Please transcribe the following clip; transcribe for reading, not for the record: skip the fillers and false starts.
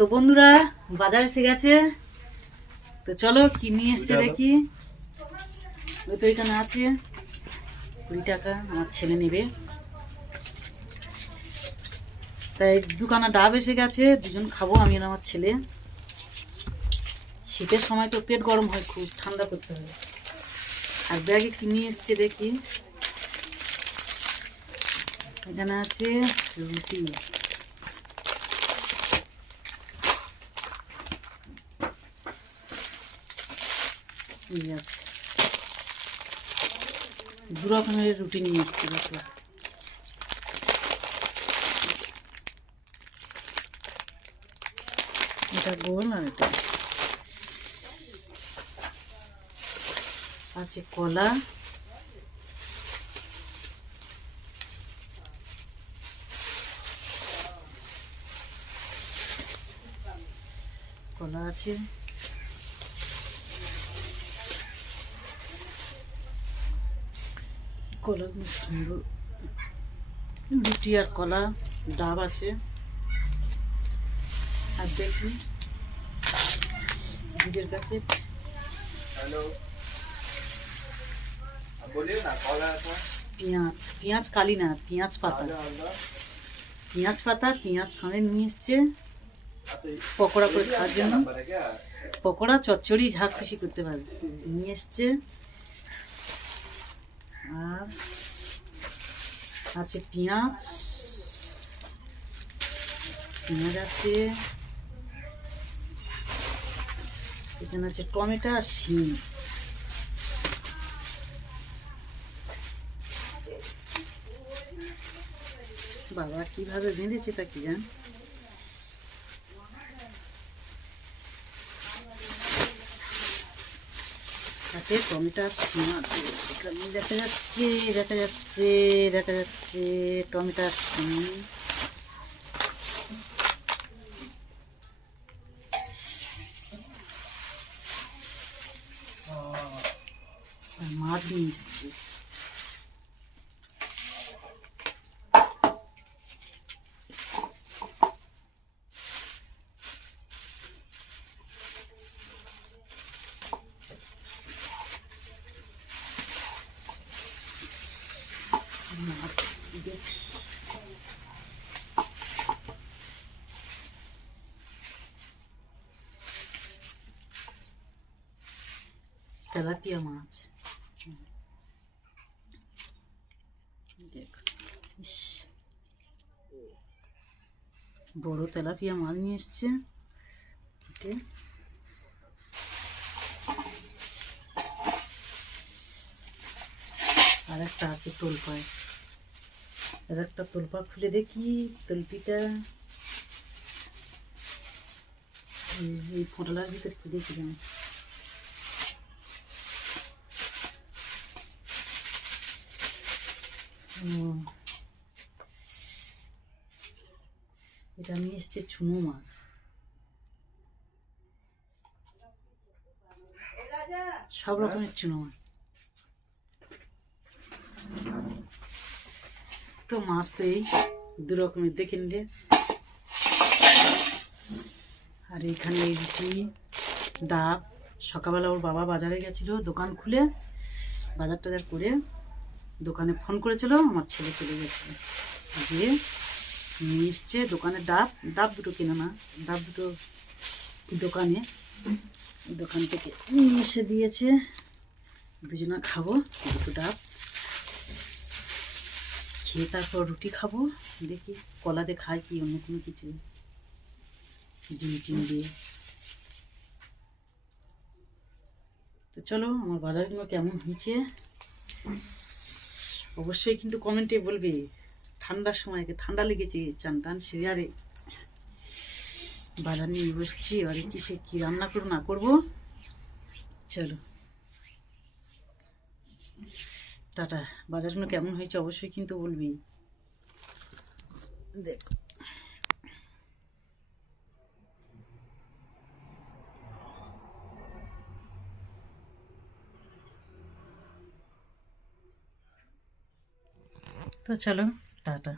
তো বন্ধুরা বাজার এসে গেছে, তো চলো কি নিয়ে এসছে দেখি। ওই তো এখানে আছে 20 টাকা, আমার ছেলে নেবে। তাই দুখানা ডাব এসে গেছে, দুজন খাবো আমি আর আমার ছেলে। শীতের সময় তো পেট গরম হয়, খুব ঠান্ডা করতে হবে। আর ব্যাগে কি নিয়ে এসছে দেখি। এখানে আছে রুটি, আছে 2 রকমের রুটি নিয়ে এসছে দেখো। এটা গোল আর এটা আছে কলা, কলা আছে, কলা সুন্দর, রুটি আর কলা, ডাব আছে। আর দেখি দুধের প্যাকেট, পেঁয়াজ, পেঁয়াজ কালি না, পেঁয়াজ পাতা, পেঁয়াজ পাতা, পেঁয়াজ সমেত নিয়ে এসছে পকোড়া করে খাওয়ার জন্য। পকোড়া চচ্চড়ি যা খুশি করতে পারবে নিয়ে এসছে। আর আছে পেঁয়াজ, পেঁয়াজ আছে, এখানে আছে টমেটো আর শিম। বাবা কিভাবে বেঁধেছে তা কি জান। আছে টমেটো আর শিম আছে, এখানে দেখা যাচ্ছে দেখা যাচ্ছে দেখা যাচ্ছে টমেটো আর শিম। মাছ নিয়ে এসছি, তেলাপিয়া মাছ। বড় তেলাপিয়া মাছ নিয়ে এসছে। আর একটা আছে তোলপায়, আর একটা তোলপা খুলে দেখি তলপিটা, এই ফোঁটালার ভিতরে কি দেখি জানি। এটা নিয়ে এসছে চুনো মাছ। সব রকমের চুনো মাছ। তো মাছ তো এই 2 রকমের দেখে নিলে। আর এখানে এই রুটি, ডাব। সকালবেলা ওর বাবা বাজারে গেছিলো, দোকান খুলে বাজার টাজার করে দোকানে ফোন করেছিল, আমার ছেলে চলে গেছিলো, গিয়ে নিয়ে এসছে দোকানে ডাব। ডাব দুটো কেনা না, ডাব দুটো দোকান থেকে নিয়ে এসে দিয়েছে। দুজনা খাবো 2টো ডাব, খেয়ে তারপর রুটি খাবো। দেখি কলা দিয়ে খাই কি অন্য কোনো কিছু, ডিম টিম দিয়ে। তো চলো আমার বাজারগুলো কেমন হয়েছে অবশ্যই কিন্তু কমেন্টে বলবে। ঠান্ডার সময় ঠান্ডা লেগেছে, চান টান সেরে বাজার নিয়ে বসছি। এবারে কিসে কি রান্না করবো না করবো, চলো টাটা। বাজারগুলো কেমন হয়েছে অবশ্যই কিন্তু বলবি। দেখ তো চলো টাটা।